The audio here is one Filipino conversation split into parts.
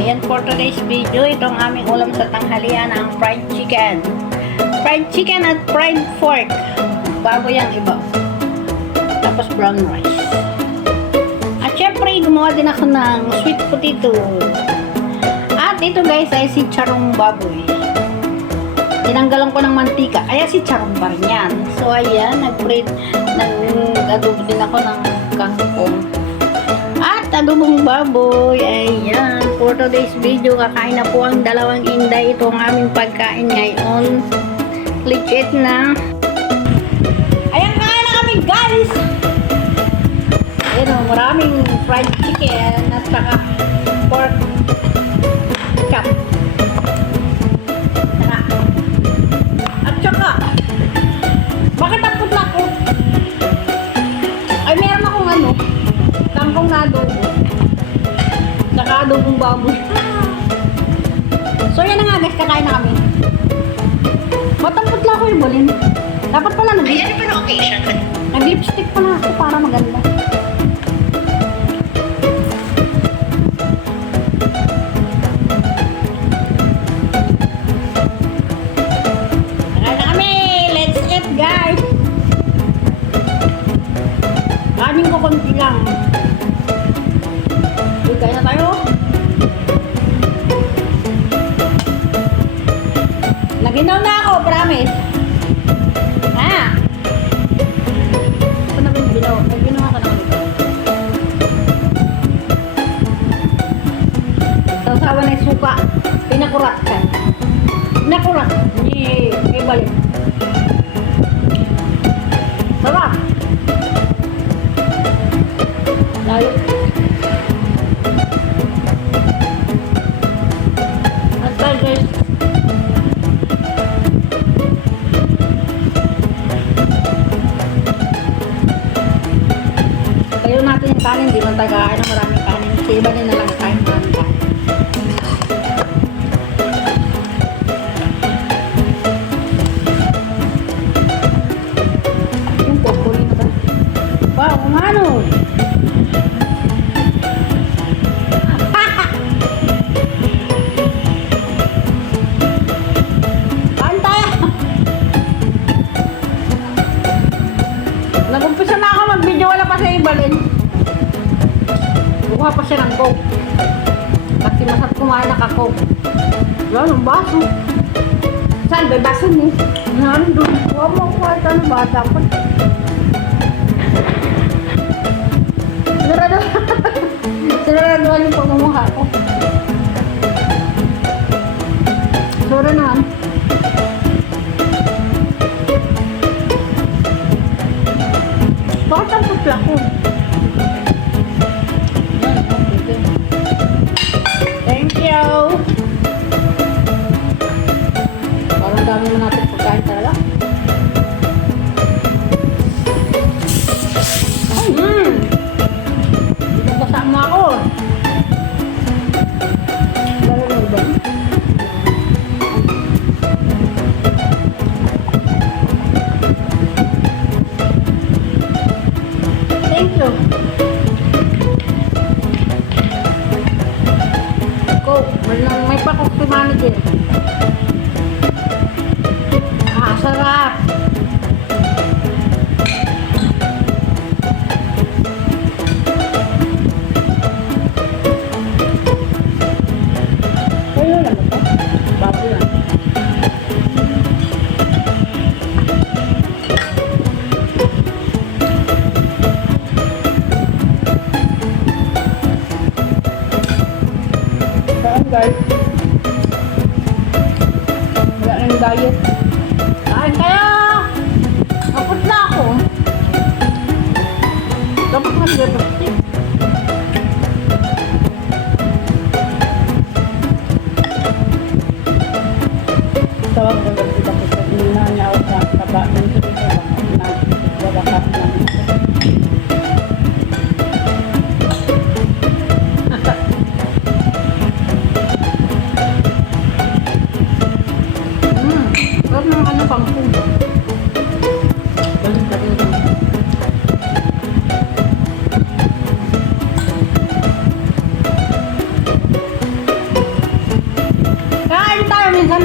Ayan for today's video, itong aming ulam sa tanghalian ang fried chicken. Fried chicken at fried pork. Bago yung iba. Tapos brown rice. At syempre, gumawa din ako ng sweet potato. At ito guys ay si charong baboy. Tinanggalan ko ng mantika. Kaya si charong pa rin yan. So ayan, nag-adobo din ako ng kangkong. At adobong baboy. Ayan. For today's video, kakain na po ang dalawang inday. Ito ang aming pagkain ngayon. Legit na. Ayan, kain na kami guys! Ayan o, maraming fried chicken at saka pork chop. At saka, bakit ang putla ko? Ay, meron akong ano, kangkong na adobo. Saka adobong baboy. So, yan na nga guys, kakain na kami. Ba't ang putla ko yung bulin? Dapat pala nag-lipstick pa na ako para maganda. Kakain na kami! Let's eat guys! Kanin ko konti lang. Kain na tayo. Naginaw na ako, promise. Ha? Ito na ba yung ginaw? Naginaw ka na ulit. Sausawa na yung suka. Pinakurat ka. Pinakurat. Hindi balik. Sarap. Layo. At tayo guys. Tayo natin yung kanin, di man tayo kakain ng maraming kanin. Kasi iba din na lang kain maraming kanin. Yung popcorn na ba? Wow, kumano! Nag-umpisa na ako mag-video, wala pa siya ibalin. Buka pa siya ng coke. Kasi masarap kumain na ka-coke. Wala ng baso. Saan ba baso mo? Nandun. Huwag mo kuha ito ng bata pa. Sinaraduan yung pagmumukha ko. Sura naman. Bakit ang putla ko? Thank you! Parang dami mo natin pagkain talaga. Kasama ako. Lalo na ba? Thank you. Coke. May pa-coke si mami din. Sarap. Kayo lang ito? Bago lang. Guys, wala nang diet. Kain kayo! Kapot na ako. Dapat mag-lipstick. Tawag ko lang dito kasi hindi niya ako sa taba. Nandito dito na wabakas namin.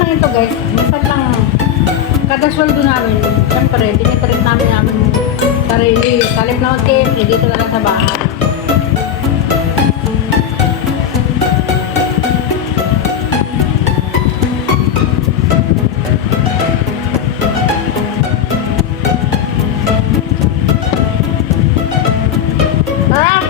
lang ito guys. Minsan lang, kada sweldo namin, siyempre, tinitreat namin sarili. Kalit na mag-KFC, dito na lang sa bahay. Sarap!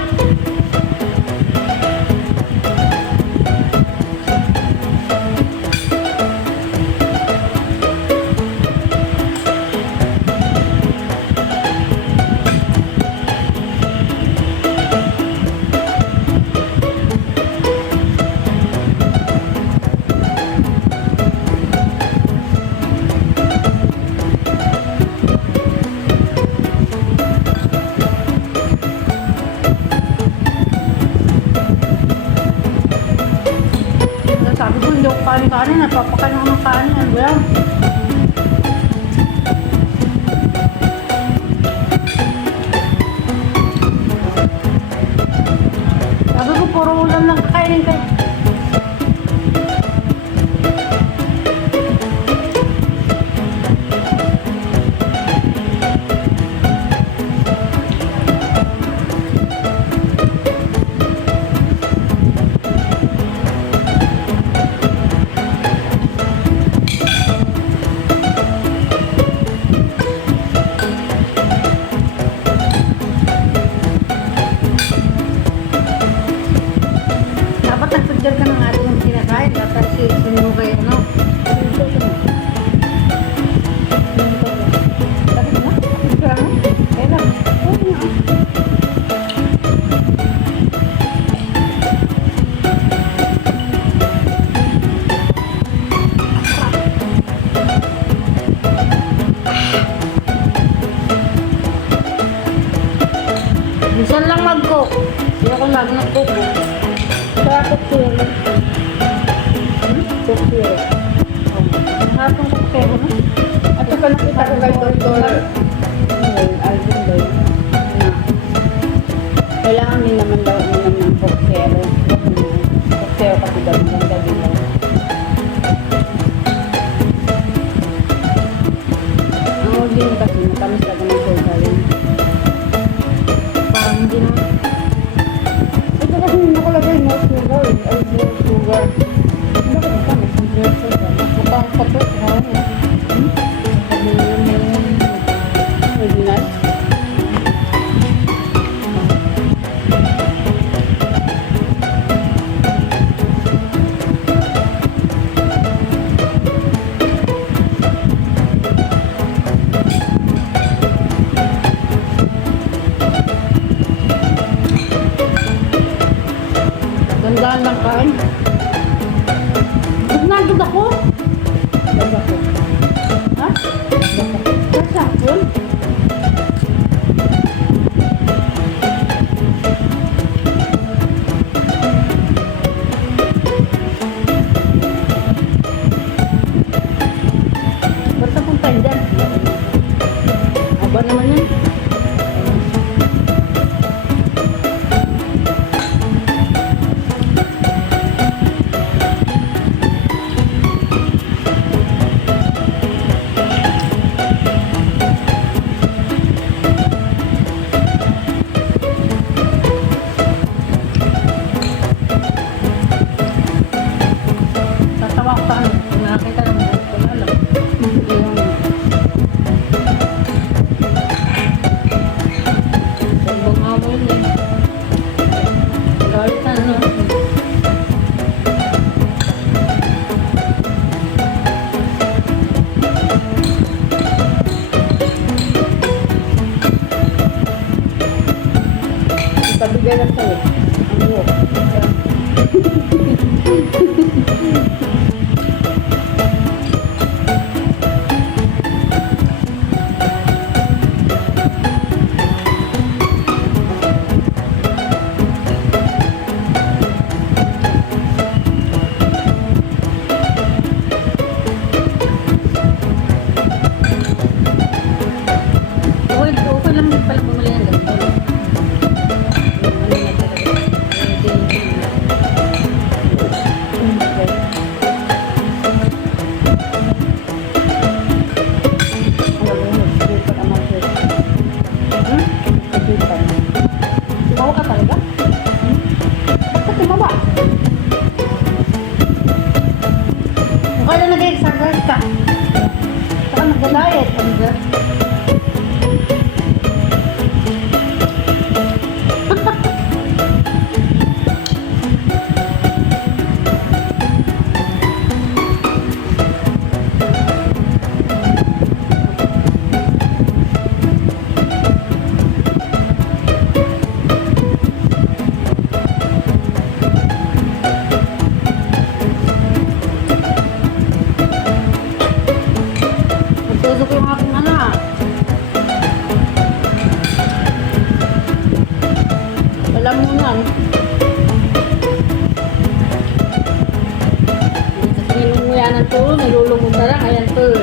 Sabi ko, hindi ako kanin-kanin. Napapakain ako ng kanin. Ano ba yan? Sabi ko, puro ulam lang kakainin ka. Dapat nagpagdal ka ng ating kinakain. Dapat sinumukay, ano? Dapat na? Kaya mo? Kaya lang. Oo nga. Minsan lang mag-cook. Hindi ako lagi nag-cook. Kaya cook-siri. Cook-siri. Nakapang cook-siri, no? At saka nakita ko kay Dr. Alvin Lloyd na kailangan din naman daw uminom ng Coxero. Coxero kasi daw maganda din daw. Ang origin kasi matamis talaga ng cocaine. Parang hindi naman. Ito kasi nakalagay no sugar, ay no sugar. Hindi ko matamis, zero sugar. Mukhang kapit, ha? Sabi niya may original. Gandaan lang kain. Nagdug ako. Basta ko. Ha? Kasapon? Basta kung tayo dyan. Aba naman yan. Bakit? Nagtusok yung aking anak. Lalamunan. Nilunguyan ng tulo, nilulungod na lang. Ayan tulo.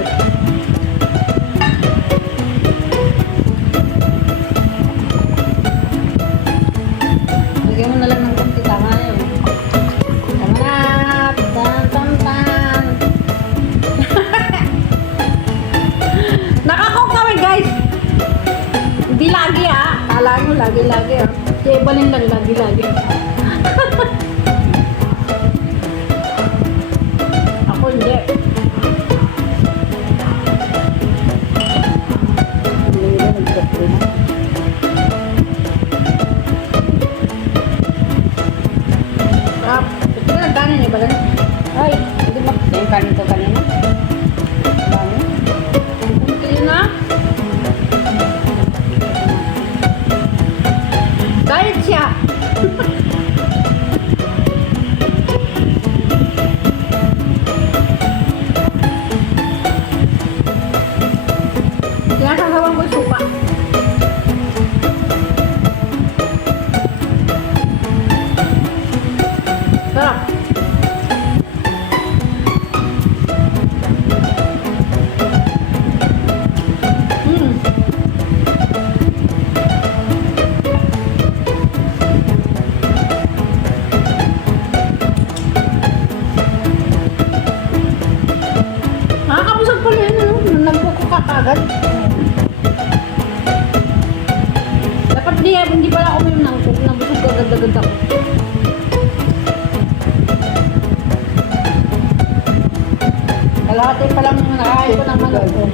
Lagyan mo na lang ng konti. Tama na yun. Tama na. Tan, tan, tan. Nakakok kami guys. Hindi lagi Kala nyo lagi Si Evelyn lang lagi. Ako hindi. Ito na kanin ni Evelyn. Ay, hindi ba? Yung kanin ko kanina. Kanin. Kunti na. Diet siya. Sinasasawang ko yung suka. Sarap. Nakakabusog pala yun, ano? Nagkukukat agad. Dapat hindi pala ako yung nangkuk. Nabusog agad-agad ako. Kalahati pa lang yung nakain ko ng manok ko.